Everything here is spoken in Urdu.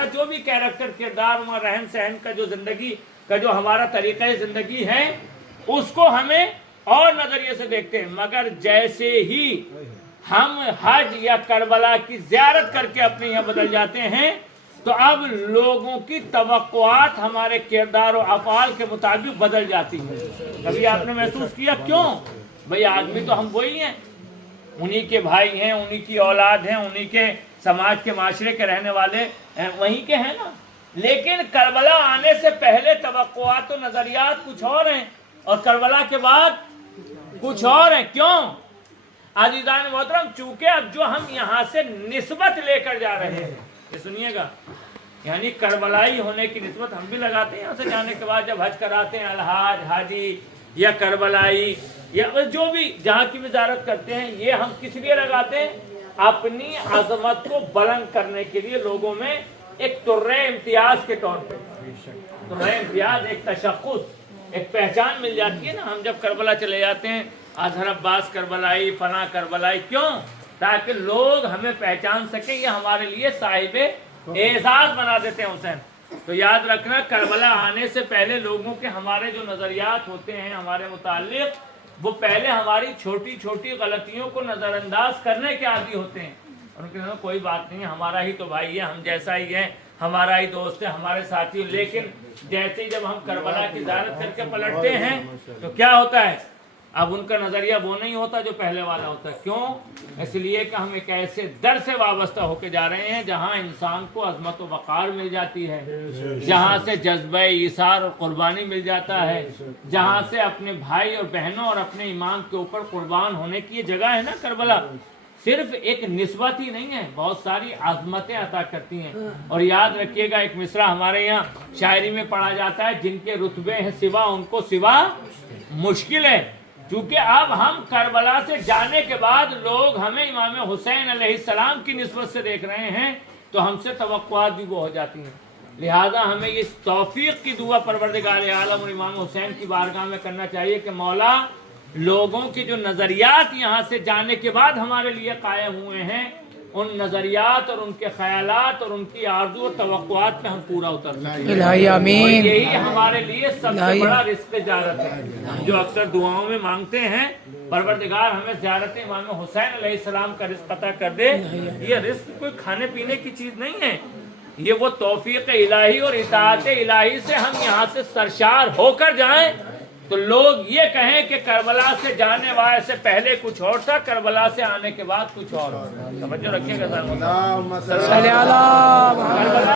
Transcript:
ہمارا جو بھی کیریکٹر کردار اور رہن سہن کا جو زندگی کا جو ہمارا طریقہ زندگی ہے اس کو ہمیں اور نظریے سے دیکھتے ہیں، مگر جیسے ہی ہم حج یا کربلا کی زیارت کر کے اپنے یہاں بدل جاتے ہیں تو اب لوگوں کی توقعات ہمارے کردار و افعال کے مطابق بدل جاتی ہیں۔ کبھی آپ نے محسوس کیا کیوں؟ بھئی آدمی تو ہم وہی ہیں، انہی کے بھائی ہیں، انہی کی اولاد ہیں، انہی کے سماج کے معاشرے کے رہنے والے ہیں، وہیں کے ہیں نا، لیکن کربلا آنے سے پہلے توقعات و نظریات کچھ اور ہیں اور کربلا کے بعد کچھ اور ہیں۔ کیوں؟ عزیزان محترم، چونکہ اب جو ہم یہاں سے نسبت لے کر جا رہے ہیں، یہ سنیے گا، یعنی کربلائی ہونے کی نسبت ہم بھی لگاتے ہیں یہاں سے جانے کے بعد جب حج کراتے ہیں، الحاج حاجی یا کربلائی یا جو بھی جہاں کی وزارت کرتے ہیں، یہ ہم کس لیے لگاتے ہیں؟ اپنی عظمت کو بلند کرنے کے لیے لوگوں میں ایک ترے امتیاز کے طور پہ، ترے امتیاز، ایک تشخص، ایک پہچان مل جاتی ہے نا۔ ہم جب کربلا چلے جاتے ہیں، اظہر عباس کربلائی، فلاں کربلائی، کیوں؟ تاکہ لوگ ہمیں پہچان سکیں، یہ ہمارے لیے صاحب اعزاز بنا دیتے ہیں حسین۔ تو یاد رکھنا، کربلا آنے سے پہلے لوگوں کے ہمارے جو نظریات ہوتے ہیں ہمارے متعلق، وہ پہلے ہماری چھوٹی چھوٹی غلطیوں کو نظر انداز کرنے کے عادی ہوتے ہیں، اور ان کے ساتھ کوئی بات نہیں ہے، ہمارا ہی تو بھائی ہے، ہم جیسا ہی ہے، ہمارا ہی دوست ہے، ہمارے ساتھی۔ لیکن جیسے ہی جب ہم کربلا کی زیارت کر کے پلٹتے ہیں تو کیا ہوتا ہے؟ اب ان کا نظریہ وہ نہیں ہوتا جو پہلے والا ہوتا ہے۔ کیوں؟ اس لیے کہ ہم ایک ایسے در سے وابستہ ہو کے جا رہے ہیں جہاں انسان کو عظمت و وقار مل جاتی ہے، جہاں سے جذبہ ایثار اور قربانی مل جاتا ہے، جہاں سے اپنے بھائی اور بہنوں اور اپنے ایمان کے اوپر قربان ہونے کی یہ جگہ ہے نا کربلا۔ صرف ایک نسبت ہی نہیں ہے، بہت ساری عظمتیں عطا کرتی ہیں۔ اور یاد رکھیے گا، ایک مصرع ہمارے یہاں شاعری میں پڑھا جاتا ہے، جن کے رتبے ہیں سوا ان کو سوا مشکل ہے۔ چونکہ اب ہم کربلا سے جانے کے بعد لوگ ہمیں امام حسین علیہ السلام کی نسبت سے دیکھ رہے ہیں تو ہم سے توقعات بھی وہ ہو جاتی ہیں۔ لہذا ہمیں یہ توفیق کی دعا پروردگار عالم اور امام حسین کی بارگاہ میں کرنا چاہیے کہ مولا، لوگوں کے جو نظریات یہاں سے جانے کے بعد ہمارے لیے قائم ہوئے ہیں، ان نظریات اور ان کے خیالات اور ان کی آرزو اور توقعات پہ ہم پورا اتر سکیں۔ الہی آمین۔ اور یہی ہمارے لیے سب سے بڑا رزق زیارت ہے، جو اکثر دعاؤں میں مانگتے ہیں، پروردگار ہمیں زیارت امام حسین علیہ السلام کا رزق عطا کر دے۔ یہ رزق کوئی کھانے پینے کی چیز نہیں ہے، یہ وہ توفیق الہی اور اطاعت الہی سے ہم یہاں سے سرشار ہو کر جائیں تو لوگ یہ کہیں کہ کربلا سے جانے والے سے پہلے کچھ اور تھا، کربلا سے آنے کے بعد کچھ اور۔ توجہ رکھیے گا۔